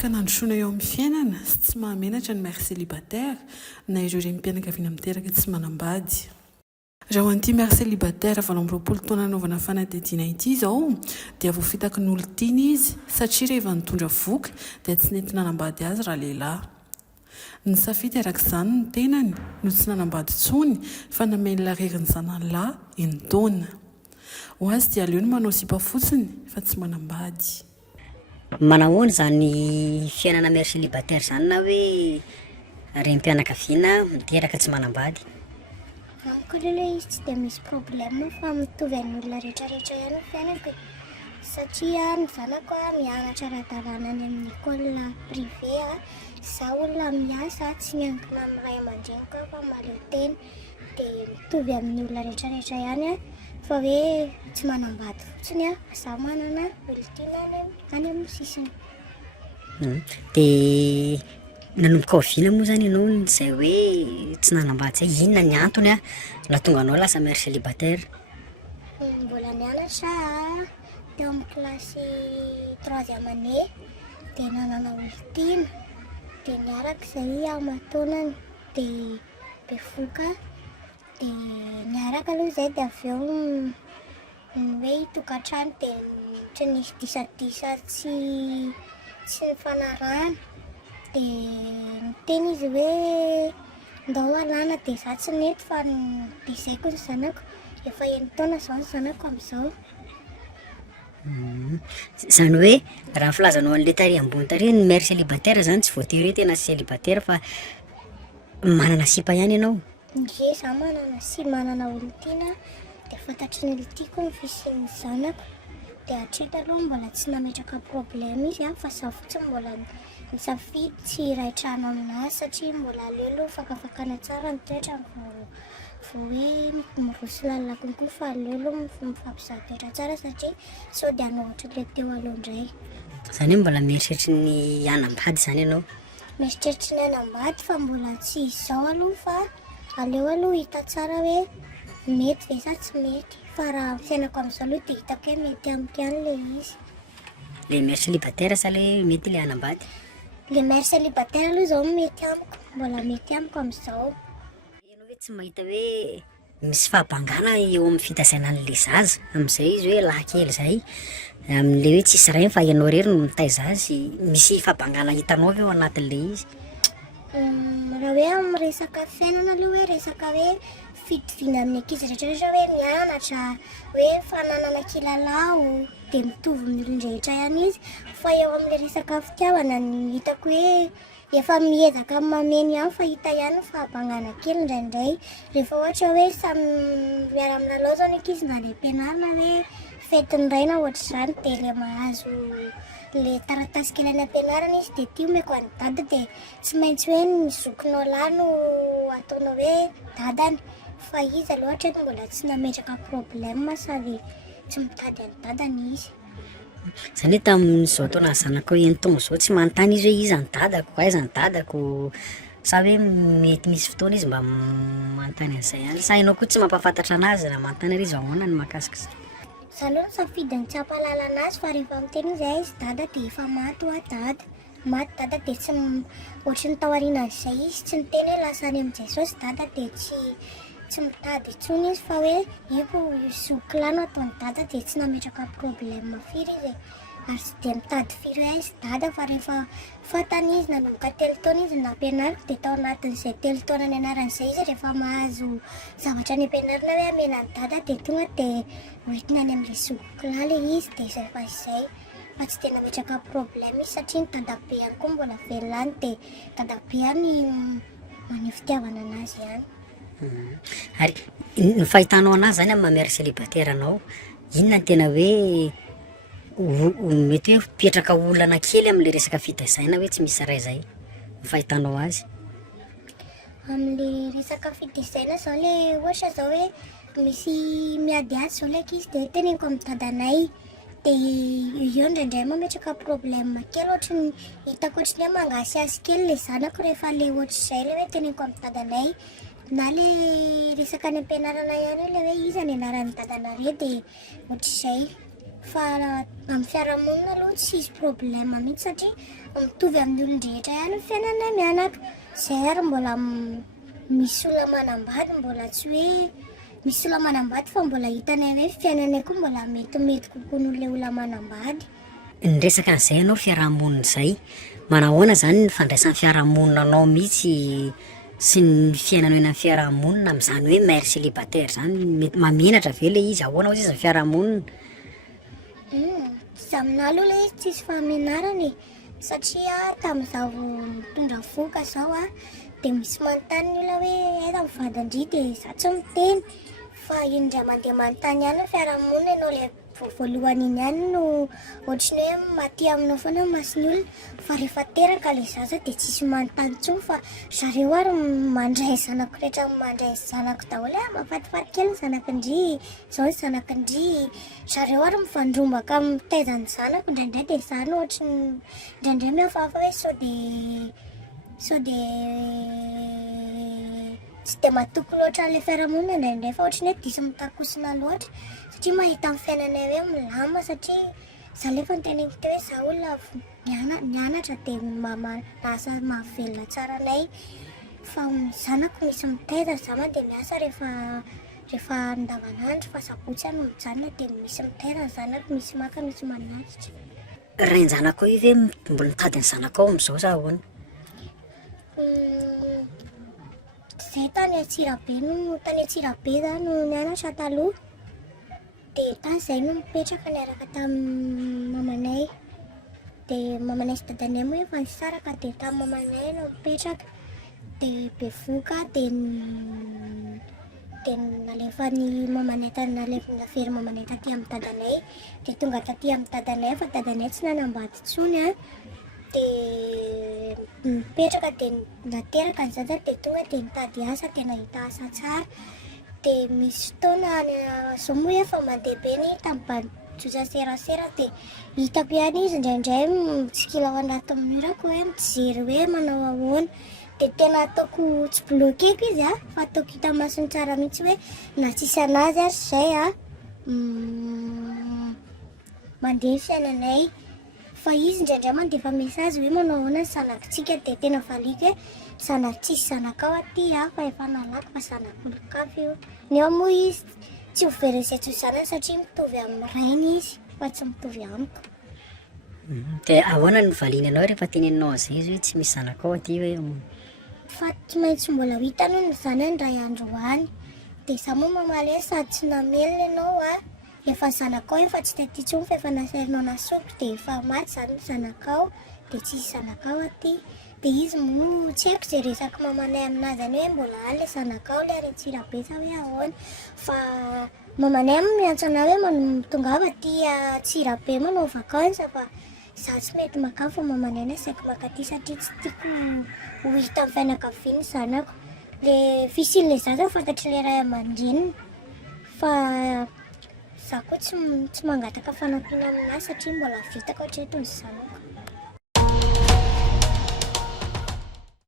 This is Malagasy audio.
afaka nandrosoana eo amin'ny fiainana sy tsy mahamenatra ny mère célibataire na ireo renim-pianakaviana miteraka tsy manambady. Raha ho an'ity mère célibataire valo amby roapolo taona nanaovana fanadihadiana ity izao dia voafitaky ny olon-tiana izy satria rehefa nitondra voky dia tsy nety nanambady azy raha lehilahy. Ny safidy arak'izany ny tenany no tsy nanambady tsony fa namen'ilay reriny zanany-lahy intaona. Ho azy dia aleo ny manao sipa fotsiny fa tsy manambady. Manahoana zany fiainana mère célibataire zany na hoe renim-pianakaviana miteraka tsy manambady? Amiko aloha izy tsy dia misy problème fa mitovy amin'olona rehetrarehetra ihany ny fiainako satria ny zanako mianatra ara-dalàna any amin'ny école privé zaho olona miasa tsy miankina amin'ny ray aman-dreniko fa mahaleo tena dia mitovy amin'ny olona rehetrarehetra ihany fa hoe tsy manambady fotsiny zaho manana olon-tiana any amin'ny sisiny. Dia nanomboka ho viana moa zany ianao zay hoe tsy nanambady zay, inona ny antony nahatonga anao lasa mère célibataire? Mbola mianatra teo amin'ny kilasy 3e année dia nanana olon-tiana dia niaraka izay amataonany dia bevoka dia niaraka aloha izay dia avy eo hoe tokantrano dia tsy nisy disadisa tsy nifanarahana dia niteny izy hoe ndao alàna dia izaho tsy nety fa disaiko ny zanako efa 1 taona izao ny zanako amin'izao. Zany hoe raha filazanao an'ilay tary ambony tary ny mère célibataire zany tsy voatery hoe tena célibataire fa manana sipa ihany ianao? Ie, zaho manana olon-tiana dia fantatry ny tiako ny fisian'ny zanako dia hatreto aloha mbola tsy nametraka problème izy fa zaho fotsiny mbola nisafidy tsy raitrano aminazy satria mbola aleo aloha fakafakana tsara ny toetrany vao hoe miroso lalina konkoa fa aleo aloha mifampizaha toetra tsara satria sao dia hanao ohatra ilay teo aloha indray. Zany hoe mbola mieritreritra ny hanambady zany ianao? Mieritreritra ny hanambady fa mbola tsy izao aloha fa aleo aloha hita tsara hoe mety ve sa tsy mety fa raha fiainako amin'izao aloha dia hitako hoe mety amiko ihany ilay izy. Le mère célibataire sa le mety le hanambady? Le mère célibataire aloha izao mety amiko, mbola mety amiko amin'izao. Ianao hoe tsy mahita hoe misy fahabangana eo amin'ny fitazainan'le zaza amin'izay izy hoe lahankely zay amin'le hoe tsisy rainy fa ianao rery no mitaiza azy, misy fahabangana hitanao avy eo anatin'le izy? Raha hoe amin'ny resaka fiainana aloha hoe resaka hoe fitoviana amin'ny ankizy rehetrarehetra hoe mianatra hoe fananana kilalao dia mitovy amin'ny olon-drehetra ihany izy fa eo amin'ilay resaka fitiavana ny hitako hoe efa miezaka mameno ihany fa hita ihany fahabangana kely indraindray rehefa ohatra hoe samy miara-milalao zao ny ankizy na ilay ampianarina hoe fetiny iray na ohatr'izany dia ilay mahazo le taratasy kely any ampianarana izy dia tia omeko any dada dia tsy maintsy hoe ny zokinao lahy no ataonao hoe dadany fa izy aloha hatreto mbola tsy nametraka problème sady tsy mitady any dadany izy. Zany hoe tamin'izao taona zanako 1 taona izao tsy manontany izy hoe iza ny dadako, aiza ny dadako, sa hoe mety misy fotoana izy mba manontany an'izay ihany sa ianao koa tsy mampafantatra anazy raha manontany ary izy ahoana ny mahakasika izay? Zaho aloha safidiny tsy hampalala anazy fa rehefa miteny izay izy dada dia efa maty dada. Maty dada dia tsy ohatry ny tao aorianan'izay izy tsy niteny hoe lasa any amin'ny Jesosy dada dia tsy mitady intsony izy fa hoe eko zoky lahy no ataony dada dia tsy nametraka problème firy izy ary tsy dia mitady firy hoe izy dada fa rehefa fantany izy nanomboka 3 taona izy nampianariko dia tao anatin'izay 3 taona ny anaran'izay izy rehefa mahazo zavatra ny ampianarina hoe amena ny dada dia tonga dia hoentina any amin'ilay zoky lahy ilay izy dia izay fa izay fa tsy dia nametraka problème izy satria ny dadabe ihany koa mbola velany dia dadabe ihany maneho fitiavana anazy ihany. Ary ny fahitanao anazy zany amin'ny mère célibataire anao, inona ny tena hoe mety hoe petraka olana kely amin'le resaka fitazaina hoe tsy misy ray zay ny fahitanao azy? Amin'le resaka fitazaina zao le ohatra zao hoe misy miady azy zao ilay izy dia teneniko amin'ny dadanay dia io indraindray mametraka problème kely ohatra ny hitako ohatra ny hoe mangasy azy kely le zanako rehefa le ohatr'izay le hoe teneniko amin'ny dadanay na le resaka any ampianarana ihany hoe le hoe iza ny anaran'ny dadanare dia ohatr'izay. fa amin'ny fiarahamonina aloha tsy isy problème mihitsy satria mitovy amin'ny olon-drehetra ihany ny fiainana mianaka zay ary mbola misy olona manambady mbola tsy hoe misy olona manambady fa mbola hitanay hoe fiainanay koa mbola metimety kokoa noho le olona manambady. Ny resaka an'izay ianao fiarahamonina izay manahoana zany ny fandraisan'ny fiarahamonina anao mihitsy sy ny fiainanao eny amin'ny fiarahamonina amin'izany hoe mère célibataire zany mamenatra ve le izy ahoana ozy izy ny fiarahamonina? Tsy aminahy aloha le izy tsisy fahamenarana satria tamin'izaho mitondra voka zao dia misy manontany ny olona hoe aiza mivadin-dry dia izaho tsy miteny fa indray mandeha manontany ihany ny fiarahamonina ianao le voalohany iny ihany no ohatrany hoe maty aminao foana masony olona fa rehefa teraka le zaza dia tsisy manontany intsony fa zareo ary mandray zanako rehetra mandray zanako daholo mafatifaty kely ny zanakindry izao ny zanakindry zareo ary mifandrombaka mitaiza ny zanako indraindray dia izany ohatrany indraindray mihafahafa hoe sao dia tsy dia matoky loatra le fiarahamonina indraindray fa ohatrany hoe diso mitakosina loatra satria mahita amin'ny fiainanay hoe milama satria zaho lefa niteneniko teo hoe zaho olona nianatra dia lasa mahavelona tsara anay fa zanako misy mitaiza zama dia miasa rehefa andavanandro fa sabotsy any mijanona dia misy mitaiza ny zanako misy maka misy manatitra. Rain-janako io ve mbola mitady ny zanako ao amin'izao sa ahoana? Zay tany Antsirabe zany no nianatra taloha dia tany izay no mipetraka niaraka tamin'ny mamanay dia mamanay sy dadanay moa efa nisaraka dia tamin'ny mamanay no mipetraka dia bevoka dia nalefa ny mamanay nafery mamanay taty amin'ny dadanay dia tonga taty amin'ny dadanay fa dadanay tsy nanambady intsony dia mipetraka dia nateraka ny zaza dia tonga dia nitady asa dia nahita asa tsara dia misy fotoana zao moa efa mandeha be ny tambajoja serasera dia hitako ihany izy indraindray mitsikila ao anaty minirako hoe mijery hoe manao ahoana dia tena ataoko tsy bloqueko izy fa ataoko hita masony tsara mihitsy hoe na tsisy anazy ary zay mandeha fiainanay fa izy indraindray mandefa mesazy hoe manao ahoana ny zanakitsika dia tena valiko hoe tsisy zanakao aty fa efa nalako fa zanak'olon-kafa io neo moa izy tsy ho very izay tsy ho zanany satria mitovy amin'ny rainy izy fa tsy mitovy amiko. Dia ahoana ny valiana anao rehefa teneninao izay izy hoe tsy misy zanakao aty hoe fa tsy maintsy mbola ho hitany ny zanany ray andro hoany dia izaho moa mamaly hoe sady tsy namelona ianao efa zanakao efa tsy taty intsony fa efa naserinao nasopy dia efa maty zany ny zanakao dia tsisy zanakao aty dia izy moa tsy haiko izay resaka mamanay aminazy any hoe mbola any le zanakao le any Antsirabe sa hoe ahoana fa mamanay miantsona hoe tongava aty Antsirabe manao vakansa fa izaho tsy mety makany fa mamanay ny saiko makaty satria tsy tiako ho hita amin'ny fianakaviany zanako le fisin'le zaza fantatry le ray aman-dreniny fa izaho koa tsy mangataka fanampiana aminazy satria mbola vitako hatreto ny zanako.